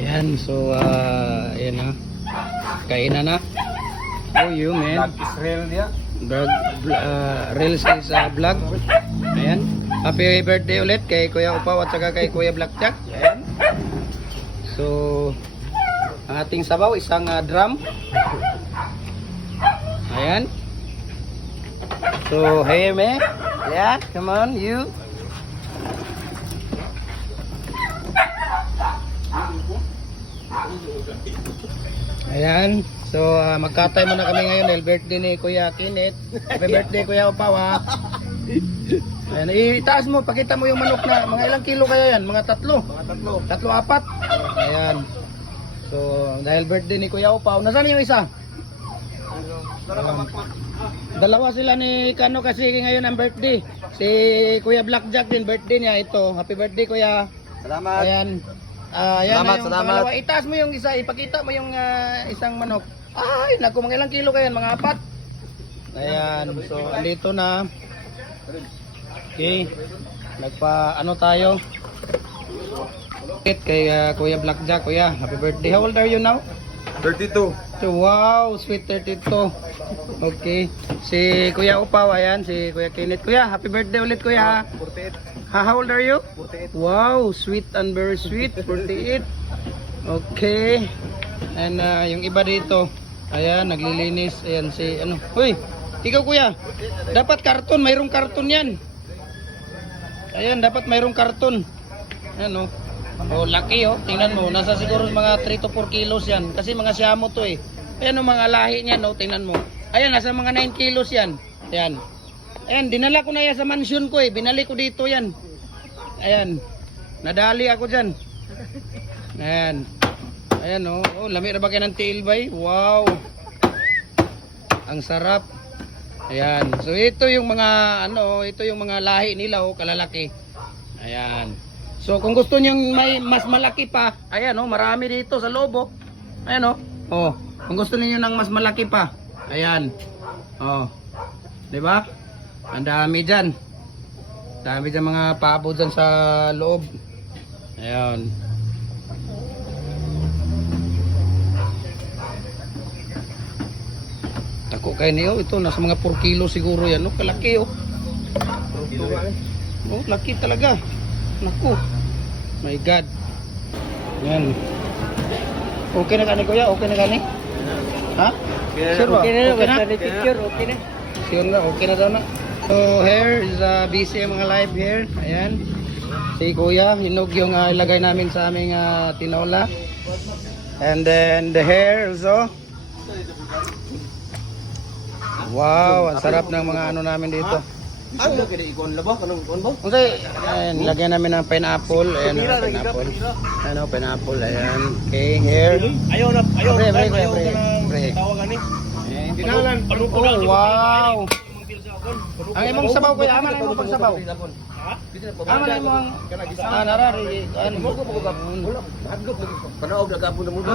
Ayan, so ayan na. Kainan na. Oh, you man. Vlog Israel dia. Reels is vlog. Ayan. Happy birthday ulit kay Kuya Upaw at saka kay Kuya Blackjack. Ayan. So, ang ating sabaw, isang drum. Ayan. So, hey me. Yeah, come on, you. Ayan. So, magkatay muna kami ngayon dahil birthday ni Kuya Kenneth. Happy birthday, Kuya Upaw, ha. Ayan, itaas mo, pakita mo yung manok na mga ilang kilo kaya yan? Mga tatlo? Mga tatlo. Tatlo, apat. Ayan. So, dahil birthday ni Kuya Upaw, nasaan yung isa? Dalawa sila ni Kano kasi ngayon ang birthday. Si Kuya Blackjack din, birthday niya ito. Happy birthday, Kuya. Salamat. Ayan. Ayan Salamat, na yung salamat. pangalawa. Itaas mo yung isa, ipakita mo yung isang manok. Ay, naku, mga ilang kilo kaya? Mga apat. Ayan, so andito na. Okay. Ano tayo? Kay Kuya Blackjack, Kuya. Happy birthday. How old are you now? 32. So, wow, sweet 32. Okay. Si Kuya Upaw, ayan, si Kuya Kenneth. Kuya, happy birthday ulit, Kuya. 48. How old are you? 48. Wow, sweet and very sweet. 48. Okay. And yung iba dito, ayan, naglilinis. Ayan, si ano. Uy, ikaw, Kuya. Dapat karton, mayroong karton yan. Ayan, dapat mayroong karton. Ayan, oh. Oh, laki, oh. Tingnan mo, nasa siguro mga 3 to 4 kilos yan. Kasi mga siyamo to, eh. Ayan, oh, mga lahi niyan, oh. Tingnan mo. Ayan, nasa mga 9 kilos yan. Ayan. Ayan, dinala ko na yan sa mansion ko, eh. Binali ko dito yan. Ayan. Nadali ako dyan. Ayan. Ayan, oh. Oh, lami na ba kayo ng tiilbay? Wow. Ang sarap. Ayan. So, ito yung mga, ano, ito yung mga lahi nila, oh, kalalaki. Ayan. So, kung gusto niyo may mas malaki pa, ayan, oh, marami dito sa loob, oh. Ayan, oh. Oh, kung gusto niyo ng mas malaki pa, ayan. Oh. 'Di ba? Ang dami diyan. Dami diyan mga pabo diyan sa loob. Ayan. Tako kay niyo, ito nasa mga 4 kilo siguro yan, no? Kalaki, oh. Oh, laki talaga. Naku. My God. Yan. Okay na kani, Kuya? Okay na kani? Ha? Sure ba? Okay na, Okay na? picture, okay na. Sure na, okay na daw na. So here is busy ang mga live here. Ayan. Si Kuya, hinog yung ilagay namin sa aming tinola. And then the hair also. Wow, ang sarap ng mga ano namin dito. Ano kaya ikon labo kanang ikon ba? Okay, ayan, lagyan namin ng pineapple. Ayan, pineapple. Ano, pineapple, ayan. Okay, here. Ayaw na, ayaw Pre, pre, na, pre, ayaw pre. na tawagan ni. Hindi na lang. Oh, wow. Ang imong sabaw, Kuya, ama na imong pagsabaw. Ama na imong narari. Ano mo ko Panaog na gapon na mundo.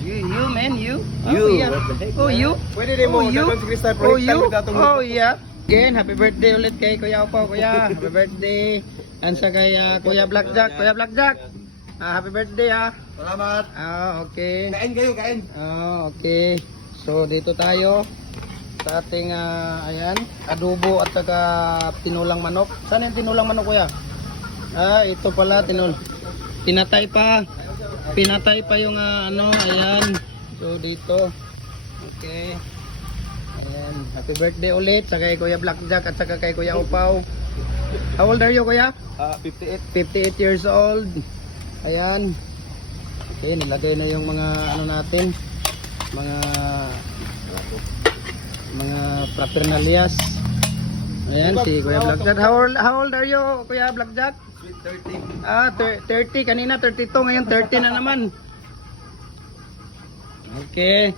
You man, you. You. Oh, yeah. Oh, you. Pwede din mo Oh, you. dagan si Crystal Oh, project you. time datong. Oh, yeah. Again, happy birthday ulit kay Kuya Upaw, Kuya. Happy birthday. And sa kay Kuya Blackjack. Kuya Blackjack. Happy birthday, ha. Salamat. Okay. Kain kayo, kain. Okay. So, dito tayo sa ating, ayan, adobo at saka tinulang manok. Saan yung tinulang manok, Kuya? Ito pala, pinatay pa. Pinatay pa yung, ano, ayan. So, dito. Okay. Ayan. Happy birthday ulit sa kay Kuya Blackjack at saka kay Kuya Upaw. How old are you, Kuya? 58. 58 years old. Ayan. Okay, nilagay na yung mga ano natin. Mga fraternalias. Ayan, si Kuya Blackjack. How old are you, Kuya Blackjack? 30. 30. Kanina 32, ngayon 30 na naman. Okay.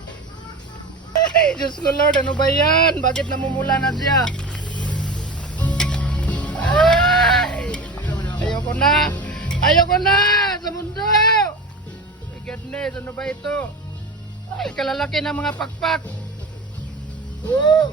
Ay, Diyos ko Lord, ano ba yan? Bakit namumula na siya? Ay! Ayoko na! Ayoko na! Sa mundo! My goodness, ano ba ito? Ay, kalalaki ng mga pakpak! Woo!